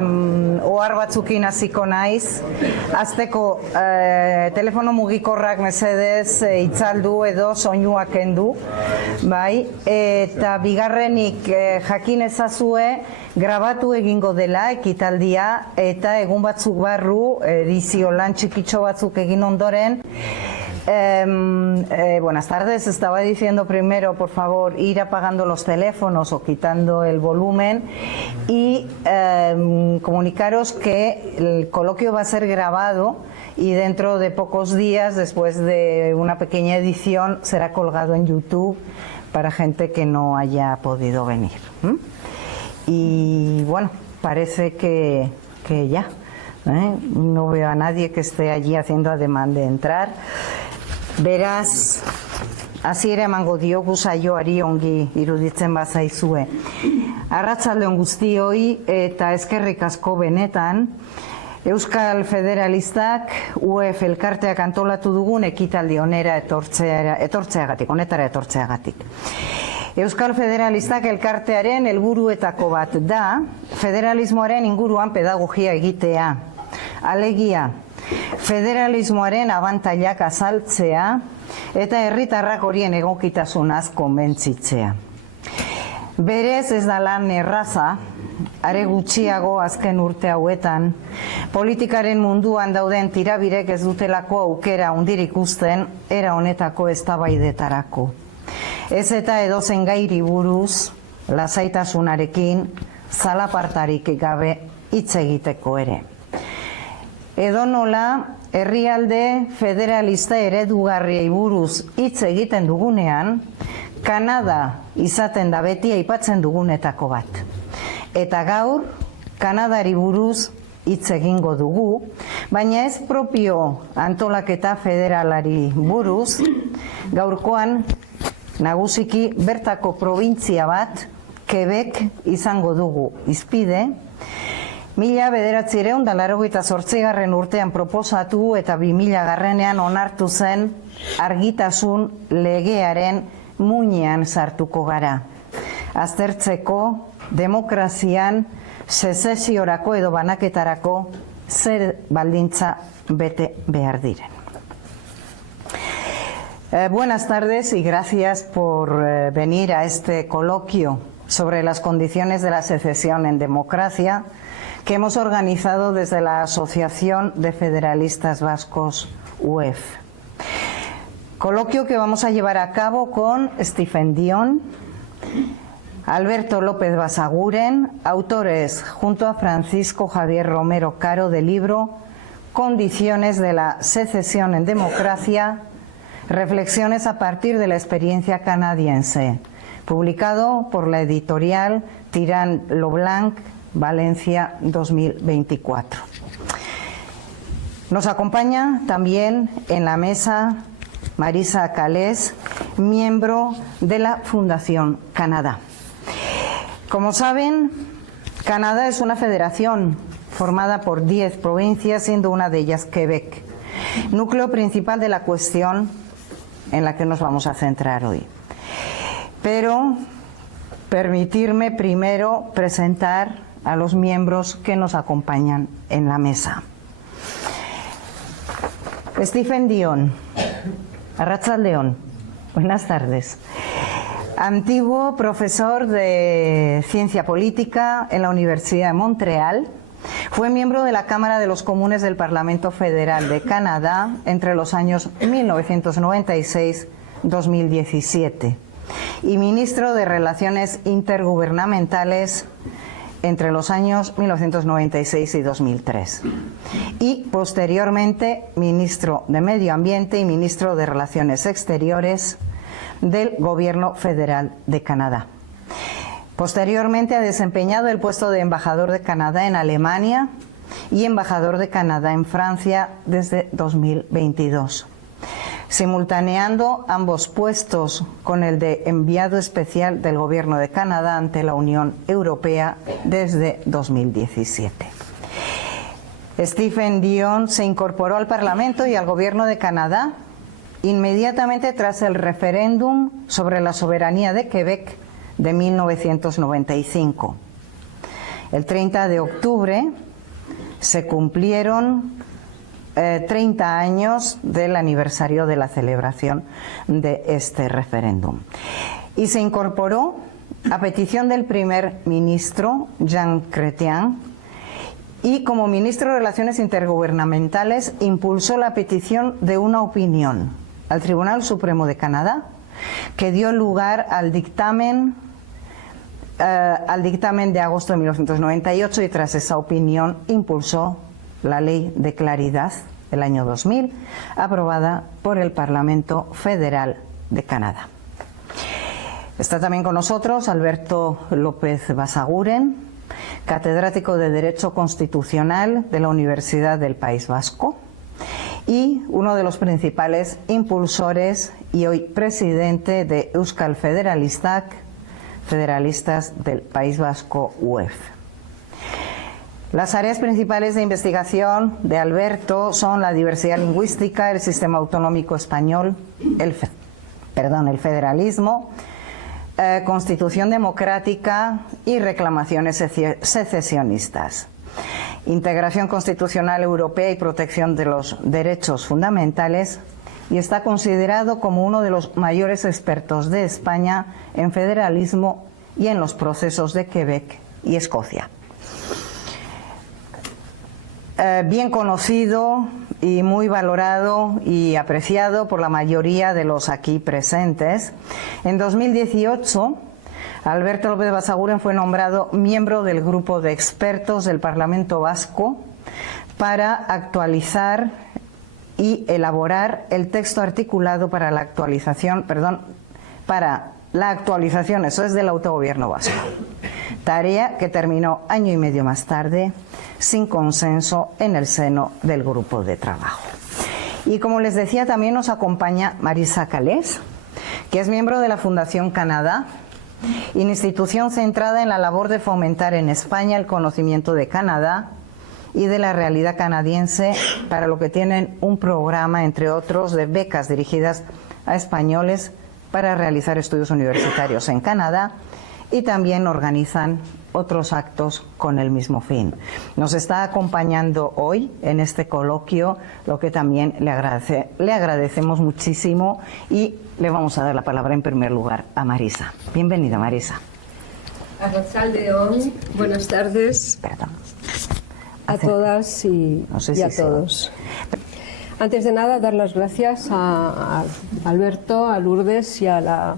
ohar batzukin hasiko naiz. Hasteko telefono mugikorrak mesedez itzaldu edo soinuak kendu, bai, eta bigarrenik jakin ezazue grabatu egingo dela ekitaldia eta egun batzuk barru edizio lan txikitxo batzuk egin ondoren. Buenas tardes, estaba diciendo primero, por favor, ir apagando los teléfonos o quitando el volumen y comunicaros que el coloquio va a ser grabado y dentro de pocos días, después de una pequeña edición, será colgado en YouTube para gente que no haya podido venir. Y bueno, parece que ya, no veo a nadie que esté allí haciendo ademán de entrar. Beraz, hasiera emango diogu saioari ongi iruditzen bazaizue. Arratsalde on guztioi eta eskerrik asko benetan, Euskal Federalistak UEF elkarteak antolatu dugun ekitaldi honetara etortzeagatik. Euskal Federalistak elkartearen helburuetako bat da federalismoaren inguruan pedagogia egitea. Alegia, federalismoaren abantailak azaltzea eta herritarrak horien egokitasunaz konbentzitzea. Berez ez da lan erraza, are gutxiago azken urte hauetan, politikaren munduan dauden tirabirek ez dutelako aukera hundirik uzten era honetako eztabaidetarako. Ez eta edozen gairi buruz, lasaitasunarekin, zalapartarik gabe hitz egiteko ere. Edonola, herrialde federalista eredugarriei buruz hitz egiten dugunean, Kanada izaten da beti aipatzen dugunetako bat. Eta gaur, Kanadari buruz hitz egingo dugu, baina ez propio antolaketa federalari buruz, gaurkoan nagusiki bertako probintzia bat, Quebec izango dugu hizpide. 1988 urtean proposatu eta 2000 onartu zen argitasun legearen muinean sartuko gara. Aztertzeko demokrazian sezesiorako edo banaketarako zer baldintza bete behar diren. Buenas tardes y gracias por venir a este coloquio sobre las condiciones de la secesión en democracia que hemos organizado desde la Asociación de Federalistas Vascos UEF. Coloquio que vamos a llevar a cabo con Stephen Dion, Alberto López Basaguren, autores junto a Francisco Javier Romero Caro del libro Condiciones de la secesión en democracia, reflexiones a partir de la experiencia canadiense, publicado por la editorial Tirán lo Blanc, Valencia 2024. Nos acompaña también en la mesa Marisa Calés, miembro de la Fundación Canadá. Como saben, Canadá es una federación formada por 10 provincias, siendo una de ellas Quebec, núcleo principal de la cuestión en la que nos vamos a centrar hoy. Pero permitirme primero presentar a los miembros que nos acompañan en la mesa. Stephen Dion, Arratsaldeon, buenas tardes. Antiguo profesor de Ciencia Política en la Universidad de Montreal, fue miembro de la Cámara de los Comunes del Parlamento Federal de Canadá entre los años 1996-2017 y ministro de Relaciones Intergubernamentales entre los años 1996 y 2003. Y posteriormente ministro de Medio Ambiente y ministro de Relaciones Exteriores del Gobierno Federal de Canadá. Posteriormente ha desempeñado el puesto de embajador de Canadá en Alemania y embajador de Canadá en Francia desde 2022. Simultaneando ambos puestos con el de enviado especial del Gobierno de Canadá ante la Unión Europea desde 2017. Stephen Dion se incorporó al Parlamento y al Gobierno de Canadá inmediatamente tras el referéndum sobre la soberanía de Quebec de 1995. El 30 de octubre se cumplieron 30 años del aniversario de la celebración de este referéndum. Y se incorporó, a petición del primer ministro Jean Chrétien, y como ministro de Relaciones Intergubernamentales de la petición de una opinión al Tribunal Supremo de Canadá, que dio lugar al dictamen de agosto de 1998, y tras esa opinión impulsó la Ley de Claridad del año 2000, aprobada por el Parlamento Federal de Canadá. Está también con nosotros Alberto López Basaguren, catedrático de Derecho Constitucional de la Universidad del País Vasco y uno de los principales impulsores y hoy presidente de Euskal Federalistak, Federalistas del País Vasco, UEF. Las áreas principales de investigación de Alberto son la diversidad lingüística, el sistema autonómico español, el federalismo, constitución democrática y reclamaciones secesionistas, integración constitucional europea y protección de los derechos fundamentales, y está considerado como uno de los mayores expertos de España en federalismo y en los procesos de Quebec y Escocia. Bien conocido y muy valorado y apreciado por la mayoría de los aquí presentes, en 2018 Alberto López Basaguren fue nombrado miembro del grupo de expertos del Parlamento Vasco para actualizar y elaborar el texto articulado para la actualización, eso es del autogobierno vasco. Tarea que terminó año y medio más tarde sin consenso en el seno del grupo de trabajo. Y como les decía, también nos acompaña Marisa Calés, que es miembro de la Fundación Canadá, institución centrada en la labor de fomentar en España el conocimiento de Canadá y de la realidad canadiense, para lo que tienen un programa, entre otros, de becas dirigidas a españoles para realizar estudios universitarios en Canadá, y también organizan otros actos con el mismo fin. Nos está acompañando hoy en este coloquio, lo que también le agradecemos muchísimo, y le vamos a dar la palabra en primer lugar a Marisa. Bienvenida, Marisa. Arratsaldeon, buenas tardes. Perdón. A todas y a todos. Antes de nada, dar las gracias a Alberto, a Lourdes y a la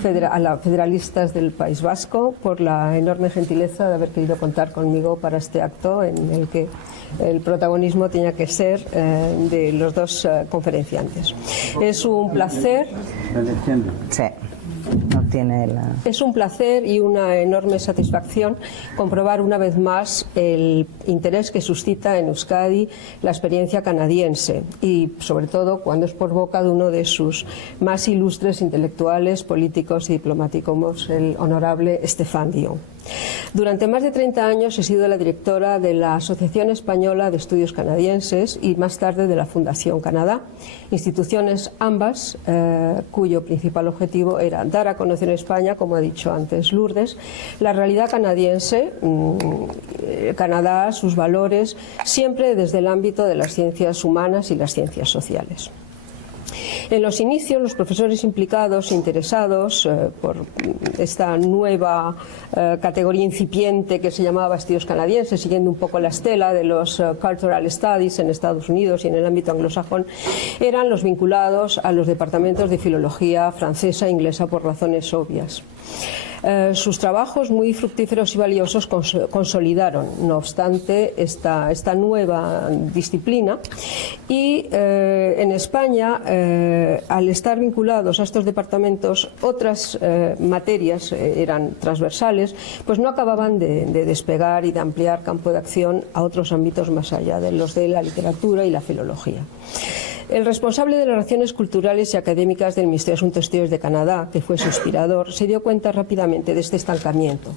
Federalistas del País Vasco por la enorme gentileza de haber querido contar conmigo para este acto, en el que el protagonismo tenía que ser de los dos conferenciantes. Es un placer. Sí. No tiene Es un placer y una enorme satisfacción comprobar una vez más el interés que suscita en Euskadi la experiencia canadiense, y sobre todo cuando es por boca de uno de sus más ilustres intelectuales, políticos y diplomáticos, el honorable Stéphane Dion. Durante más de 30 años he sido la directora de la Asociación Española de Estudios Canadienses y más tarde de la Fundación Canadá, instituciones ambas cuyo principal objetivo era dar a conocer en España, como ha dicho antes Lourdes, la realidad canadiense, Canadá, sus valores, siempre desde el ámbito de las ciencias humanas y las ciencias sociales. En los inicios, los profesores implicados, interesados por esta nueva categoría incipiente que se llamaba estudios canadienses, siguiendo un poco la estela de los Cultural Studies en Estados Unidos y en el ámbito anglosajón, eran los vinculados a los departamentos de filología francesa e inglesa, por razones obvias. Sus trabajos muy fructíferos y valiosos consolidaron, no obstante, esta nueva disciplina, y en España, al estar vinculados a estos departamentos, otras materias eran transversales, pues no acababan de despegar y de ampliar campo de acción a otros ámbitos más allá de los de la literatura y la filología. El responsable de las relaciones culturales y académicas del Ministerio de Asuntos Exteriores de Canadá, que fue su inspirador, se dio cuenta rápidamente de este estancamiento.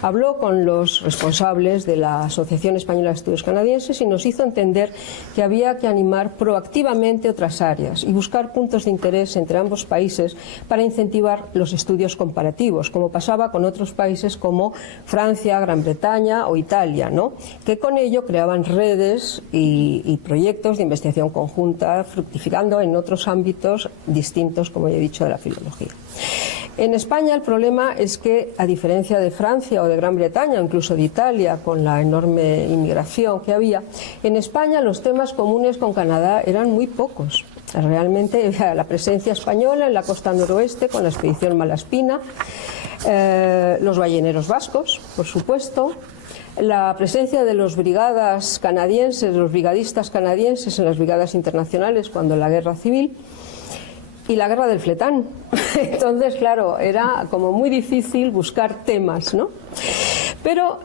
Habló con los responsables de la Asociación Española de Estudios Canadienses y nos hizo entender que había que animar proactivamente otras áreas y buscar puntos de interés entre ambos países para incentivar los estudios comparativos, como pasaba con otros países como Francia, Gran Bretaña o Italia, ¿no?, que con ello creaban redes y proyectos de investigación conjunta, fructificando en otros ámbitos distintos, como ya he dicho, de la filología. En España el problema es que, a diferencia de Francia o de Gran Bretaña o incluso de Italia, con la enorme inmigración que había, en España los temas comunes con Canadá eran muy pocos. Realmente la presencia española en la costa noroeste con la expedición Malaspina, los balleneros vascos, por supuesto, la presencia de los brigadas canadienses, los brigadistas canadienses en las brigadas internacionales cuando la guerra civil, y la guerra del Fletán. Entonces, claro, era como muy difícil buscar temas, ¿no? Pero,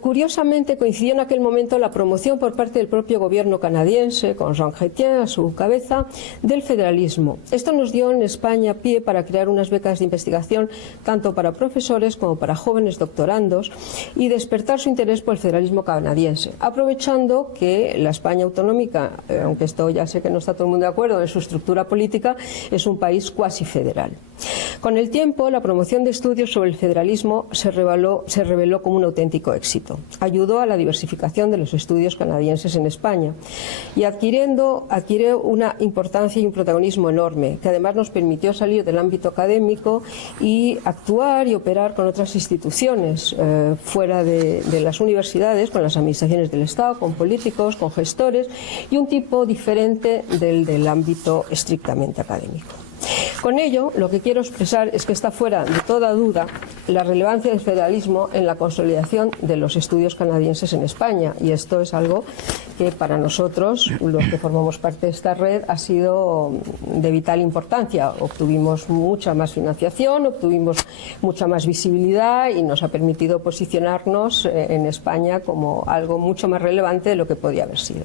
curiosamente, coincidió en aquel momento la promoción por parte del propio gobierno canadiense, con Jean Chrétien a su cabeza, del federalismo. Esto nos dio en España pie para crear unas becas de investigación tanto para profesores como para jóvenes doctorandos y despertar su interés por el federalismo canadiense, aprovechando que la España autonómica, aunque esto ya sé que no está todo el mundo de acuerdo en su estructura política, es un país cuasi federal. Con el tiempo, la promoción de estudios sobre el federalismo se reveló como un auténtico éxito. Ayudó a la diversificación de los estudios canadienses en España y adquirió una importancia y un protagonismo enorme, que además nos permitió salir del ámbito académico y actuar y operar con otras instituciones fuera de las universidades, con las administraciones del Estado, con políticos, con gestores y un tipo diferente del ámbito estrictamente académico. Con ello, lo que quiero expresar es que está fuera de toda duda la relevancia del federalismo en la consolidación de los estudios canadienses en España, y esto es algo que para nosotros, los que formamos parte de esta red, ha sido de vital importancia. Obtuvimos mucha más financiación, obtuvimos mucha más visibilidad y nos ha permitido posicionarnos en España como algo mucho más relevante de lo que podía haber sido.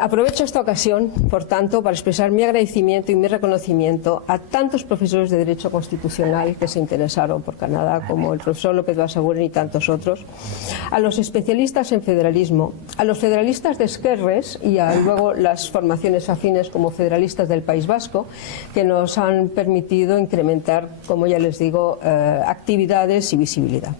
Aprovecho esta ocasión, por tanto, para expresar mi agradecimiento y mi reconocimiento a tantos profesores de Derecho Constitucional que se interesaron por Canadá, como el profesor López Basaguren y tantos otros, a los especialistas en federalismo, a los federalistas de Esquerres y a luego las formaciones afines como federalistas del País Vasco, que nos han permitido incrementar, como ya les digo, actividades y visibilidad.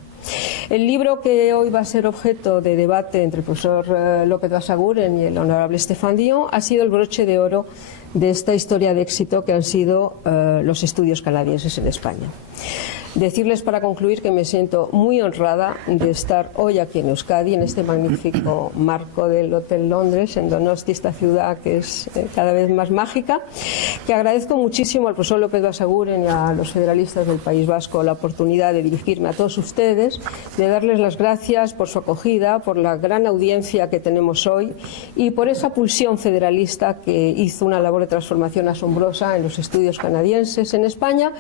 El libro que hoy va a ser objeto de debate entre el profesor López Basaguren y el honorable Stéphane Dion ha sido el broche de oro de esta historia de éxito que han sido los estudios canadienses en España. Decirles para concluir que me siento muy honrada de estar hoy aquí en Euskadi, en este magnífico marco del Hotel Londres, en Donosti, esta ciudad que es cada vez más mágica, que agradezco muchísimo al profesor López Basaguren y a los federalistas del País Vasco la oportunidad de dirigirme a todos ustedes, de darles las gracias por su acogida, por la gran audiencia que tenemos hoy y por esa pulsión federalista que hizo una labor de transformación asombrosa en los estudios canadienses en España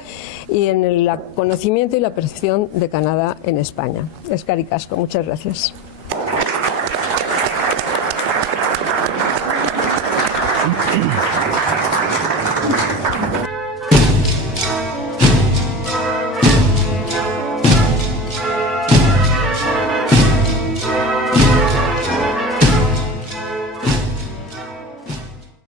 y en el conocimiento y la percepción de Canadá en España. Eskerrik asko, muchas gracias.